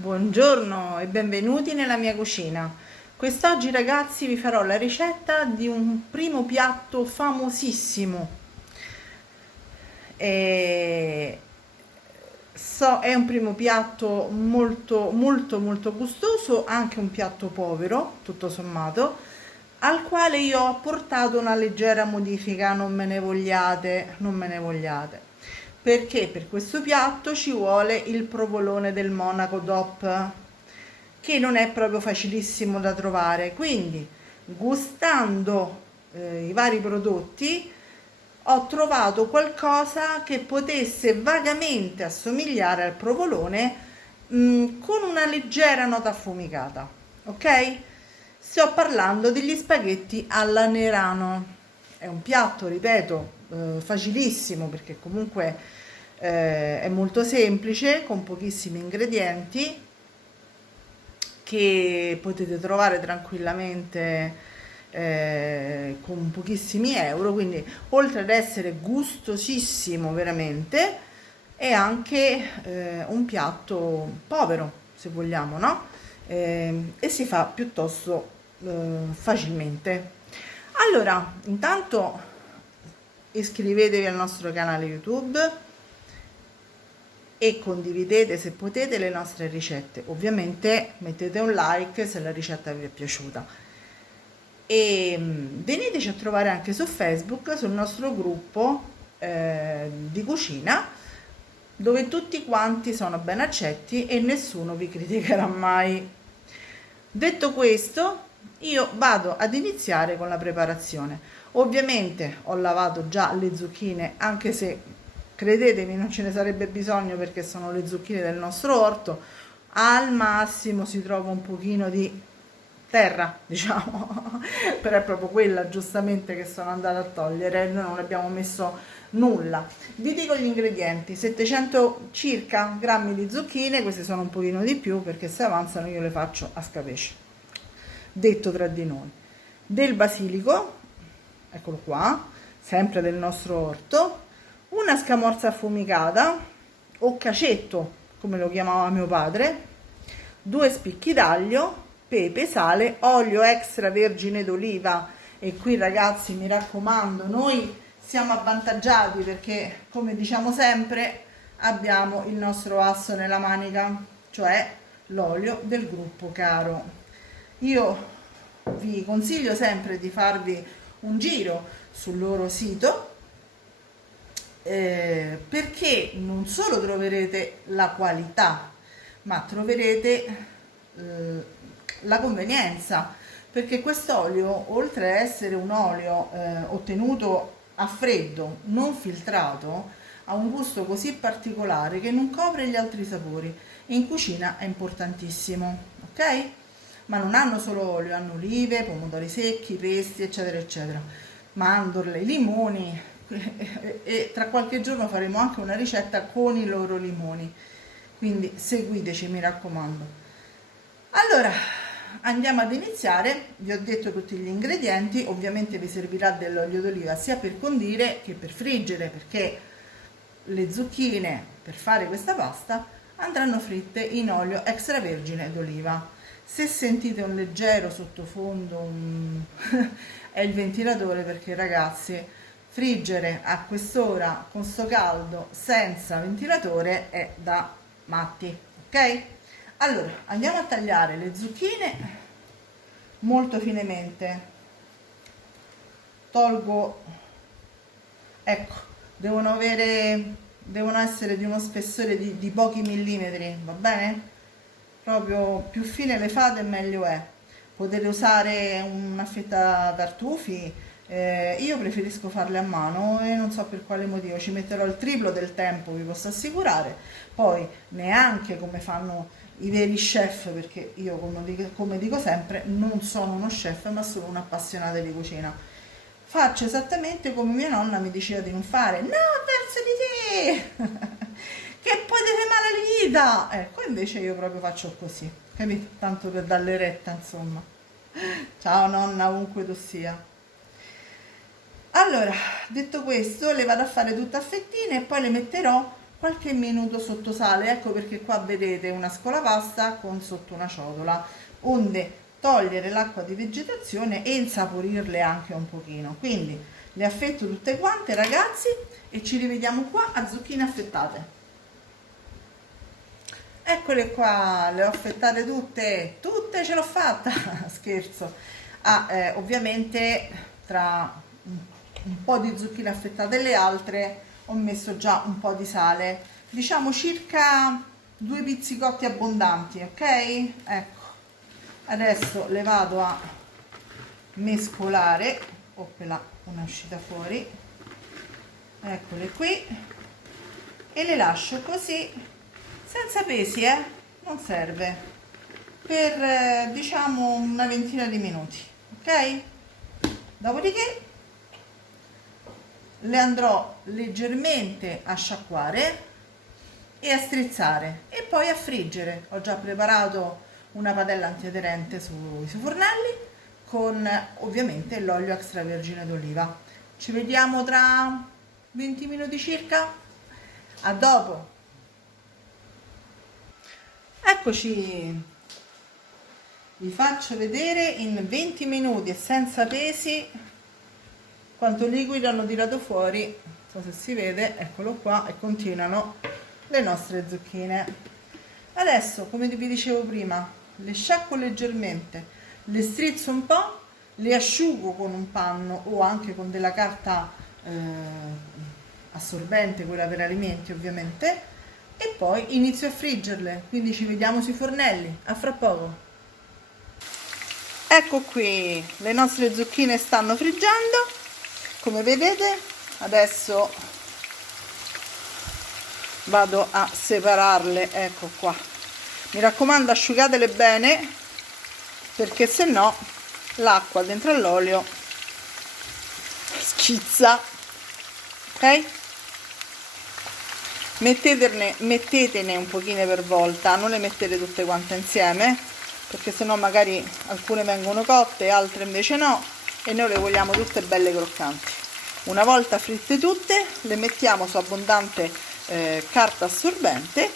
Buongiorno e benvenuti nella mia cucina. Quest'oggi ragazzi vi farò la ricetta di un primo piatto famosissimo. E è un primo piatto molto gustoso, anche un piatto povero, tutto sommato, al quale io ho apportato una leggera modifica, non me ne vogliate, non me ne vogliate. Perché per questo piatto ci vuole il provolone del Monaco DOP, che non è proprio facilissimo da trovare. Quindi, gustando i vari prodotti, ho trovato qualcosa che potesse vagamente assomigliare al provolone, con una leggera nota affumicata. Ok? Sto parlando degli spaghetti alla Nerano. È un piatto, ripeto, facilissimo perché comunque è molto semplice, con pochissimi ingredienti che potete trovare tranquillamente con pochissimi euro. Quindi, oltre ad essere gustosissimo veramente, è anche un piatto povero, se vogliamo, no? E si fa piuttosto facilmente. Allora, intanto iscrivetevi al nostro canale YouTube e condividete se potete le nostre ricette. Ovviamente mettete un like se la ricetta vi è piaciuta. E veniteci a trovare anche su Facebook, sul nostro gruppo di cucina, dove tutti quanti sono ben accetti e nessuno vi criticherà mai. Detto questo, io vado ad iniziare con la preparazione. Ovviamente ho lavato già le zucchine, anche se credetemi non ce ne sarebbe bisogno perché sono le zucchine del nostro orto. Al massimo si trova un pochino di terra, diciamo, però è proprio quella giustamente che sono andata a togliere, noi non abbiamo messo nulla. Vi dico gli ingredienti: 700 circa grammi di zucchine, queste sono un pochino di più perché se avanzano io le faccio a scapesci, detto tra di noi. Del basilico, eccolo qua, sempre del nostro orto, una scamorza affumicata o cacetto come lo chiamava mio padre, 2 spicchi d'aglio, pepe, sale, olio extravergine d'oliva. E qui ragazzi mi raccomando, noi siamo avvantaggiati perché, come diciamo sempre, abbiamo il nostro asso nella manica, cioè l'olio del gruppo Caro. Io vi consiglio sempre di farvi un giro sul loro sito, perché non solo troverete la qualità, ma troverete la convenienza, perché quest'olio, oltre a essere un olio ottenuto a freddo, non filtrato, ha un gusto così particolare che non copre gli altri sapori. In cucina è importantissimo, ok? Ma non hanno solo olio, hanno olive, pomodori secchi, pesti, eccetera eccetera, mandorle, limoni, e tra qualche giorno faremo anche una ricetta con i loro limoni, quindi seguiteci, mi raccomando. Allora, andiamo ad iniziare. Vi ho detto tutti gli ingredienti. Ovviamente vi servirà dell'olio d'oliva sia per condire che per friggere, perché le zucchine per fare questa pasta andranno fritte in olio extravergine d'oliva. Se sentite un leggero sottofondo è il ventilatore, perché ragazzi, friggere a quest'ora con sto caldo senza ventilatore è da matti, ok? Allora, andiamo a tagliare le zucchine molto finemente. Tolgo, ecco, devono essere di uno spessore di pochi millimetri, va bene? Proprio più fine le fate meglio è. Potete usare una fetta tartufi, io preferisco farle a mano e non so per quale motivo, ci metterò il triplo del tempo, vi posso assicurare. Poi neanche come fanno i veri chef, perché io come dico sempre non sono uno chef ma sono un'appassionata di cucina. Faccio esattamente come mia nonna mi diceva di non fare. No, verso di te! Che poi ti fai male alla vita! Ecco, invece io proprio faccio così, capito? Tanto per darle retta, insomma. Ciao nonna, ovunque tu sia. Allora, detto questo, le vado a fare tutte a fettine e poi le metterò qualche minuto sotto sale. Ecco perché qua vedete una scolapasta con sotto una ciotola, onde togliere l'acqua di vegetazione e insaporirle anche un pochino. Quindi le affetto tutte quante, ragazzi, e ci rivediamo qua a zucchine affettate. Eccole qua, le ho affettate tutte, ce l'ho fatta. Scherzo. Ovviamente tra un po' di zucchine affettate e le altre ho messo già un po' di sale, diciamo circa 2 pizzicotti abbondanti, ok? Ecco, adesso le vado a mescolare. Oppela, una è uscita fuori, eccole qui, e le lascio così senza pesi, non serve, per diciamo una ventina di minuti, ok? Dopodiché le andrò leggermente a sciacquare e a strizzare e poi a friggere. Ho già preparato una padella antiaderente sui fornelli con ovviamente l'olio extravergine d'oliva. Ci vediamo tra 20 minuti circa. A dopo. Eccoci, vi faccio vedere in 20 minuti e senza pesi quanto liquido hanno tirato fuori. Non so se si vede, eccolo qua, e continuano le nostre zucchine. Adesso, come vi dicevo prima, le sciacquo leggermente, le strizzo un po', le asciugo con un panno o anche con della carta assorbente, quella per alimenti ovviamente, e poi inizio a friggerle. Quindi ci vediamo sui fornelli, a fra poco. Ecco qui, le nostre zucchine stanno friggendo, come vedete. Adesso vado a separarle, ecco qua. Mi raccomando, asciugatele bene, perché se no l'acqua dentro all'olio schizza, ok? Mettetene un pochino per volta, non le mettete tutte quante insieme, perché sennò magari alcune vengono cotte, altre invece no, e noi le vogliamo tutte belle croccanti. Una volta fritte tutte, le mettiamo su abbondante carta assorbente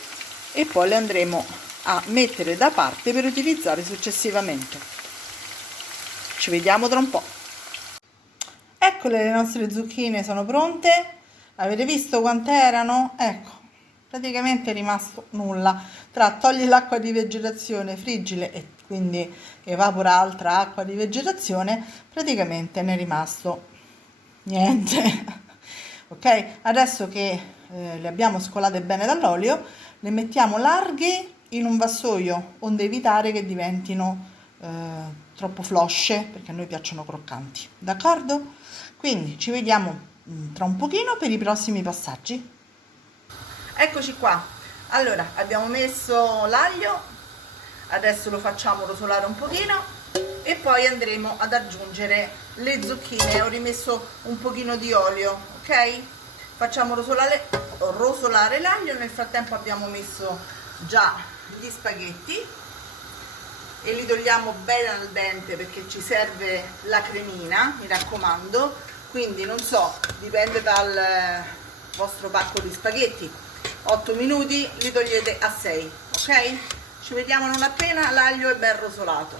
e poi le andremo a mettere da parte per utilizzare successivamente. Ci vediamo tra un po'. Eccole, le nostre zucchine sono pronte. Avete visto quante erano? Ecco, praticamente è rimasto nulla. Tra togli l'acqua di vegetazione, friggile e quindi evapora altra acqua di vegetazione, praticamente ne è rimasto niente. Ok, adesso che le abbiamo scolate bene dall'olio, le mettiamo larghe in un vassoio, onde evitare che diventino troppo flosce, perché a noi piacciono croccanti, d'accordo? Quindi ci vediamo tra un pochino per i prossimi passaggi. Eccoci qua. Allora, abbiamo messo l'aglio, adesso lo facciamo rosolare un pochino e poi andremo ad aggiungere le zucchine. Ho rimesso un pochino di olio, ok? Facciamo rosolare l'aglio. Nel frattempo abbiamo messo già gli spaghetti e li togliamo bene al dente, perché ci serve la cremina, mi raccomando. Quindi non so, dipende dal vostro pacco di spaghetti, 8 minuti li togliete a 6, ok? Ci vediamo non appena l'aglio è ben rosolato.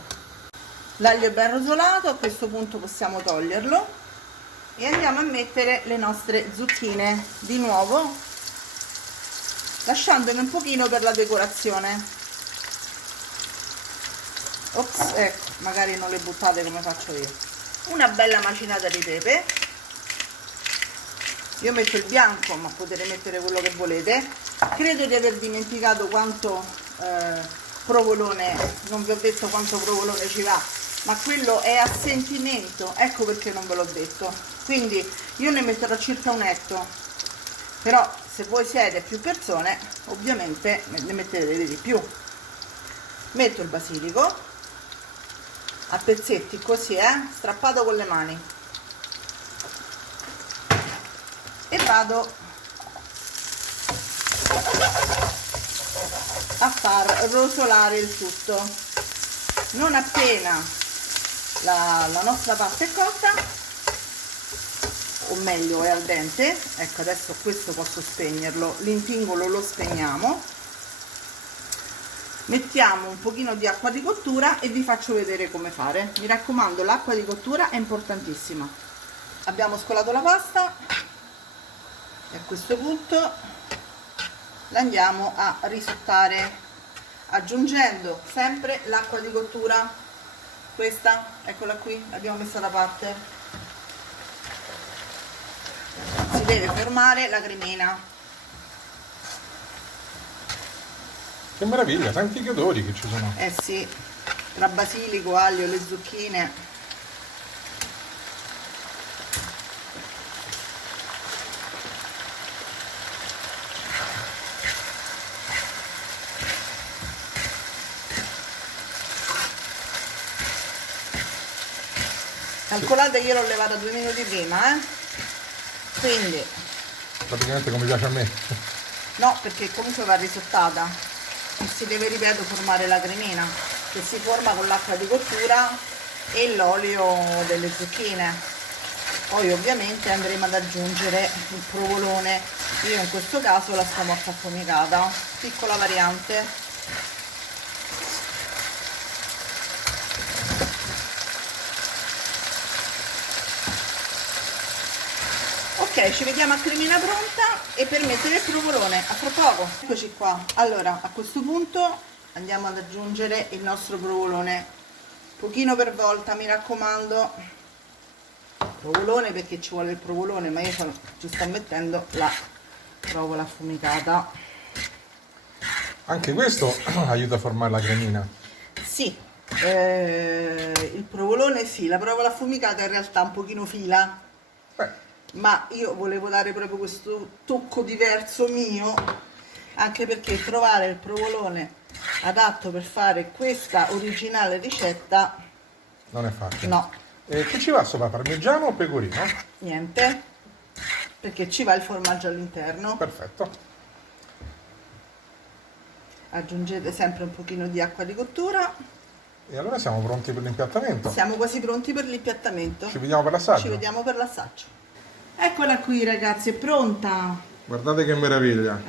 L'aglio è ben rosolato, a questo punto possiamo toglierlo e andiamo a mettere le nostre zucchine di nuovo, lasciandone un pochino per la decorazione. Ops, ecco, magari non le buttate come faccio io. Una bella macinata di pepe. Io metto il bianco, ma potete mettere quello che volete. Credo di aver dimenticato quanto provolone, non vi ho detto quanto provolone ci va, ma quello è a sentimento, ecco perché non ve l'ho detto. Quindi io ne metterò circa un etto, però se voi siete più persone ovviamente ne mettete di più. Metto il basilico a pezzetti così, strappato con le mani, e vado a far rosolare il tutto. Non appena la nostra pasta è cotta, o meglio è al dente. Ecco, adesso questo posso spegnerlo, l'intingolo lo spegniamo, mettiamo un pochino di acqua di cottura e vi faccio vedere come fare. Mi raccomando, l'acqua di cottura è importantissima. Abbiamo scolato la pasta e a questo punto la andiamo a risottare aggiungendo sempre l'acqua di cottura. Questa, eccola qui, l'abbiamo messa da parte. Si deve formare la cremina. Che meraviglia, tanti odori che ci sono. Eh sì, tra basilico, aglio, le zucchine. Calcolate che io l'ho levata 2 minuti prima, quindi Praticamente come piace a me. no, perché comunque va risottata e si deve, ripeto, formare la cremina che si forma con l'acqua di cottura e l'olio delle zucchine. Poi ovviamente andremo ad aggiungere il provolone. Io in questo caso la scamorza affumicata, piccola variante. Ok, ci vediamo a cremina pronta e per mettere il provolone, a tra poco. Eccoci qua. Allora, a questo punto andiamo ad aggiungere il nostro provolone, pochino per volta, mi raccomando. Provolone perché ci vuole il provolone, ma io ci sto mettendo la provola affumicata. Anche questo aiuta a formare la cremina. Sì, il provolone sì, la provola affumicata in realtà un pochino fila. Beh, Ma io volevo dare proprio questo tocco diverso mio, anche perché trovare il provolone adatto per fare questa originale ricetta non è facile. no, E che ci va sopra, parmigiano o pecorino? niente, perché ci va il formaggio all'interno. Perfetto. Aggiungete sempre un pochino di acqua di cottura. E allora siamo pronti per l'impiattamento. Siamo quasi pronti per l'impiattamento. Ci vediamo per l'assaggio. Ci vediamo per l'assaggio. Eccola qui ragazzi, è pronta, Guardate che meraviglia.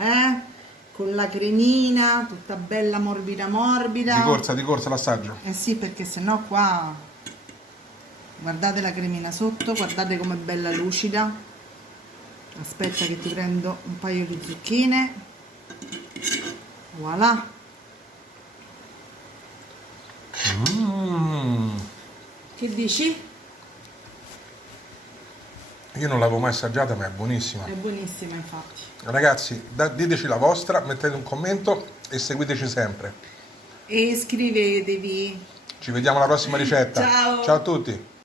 con la cremina tutta bella morbida morbida. Di corsa l'assaggio. Eh sì, perché sennò qua guardate la cremina sotto, guardate com'è bella lucida. Aspetta che ti prendo un paio di zucchine. Voilà. Che dici? Io non l'avevo mai assaggiata, ma è buonissima. È buonissima infatti. Ragazzi, diteci la vostra, mettete un commento e seguiteci sempre. E iscrivetevi. Ci vediamo alla prossima ricetta. Ciao. Ciao a tutti.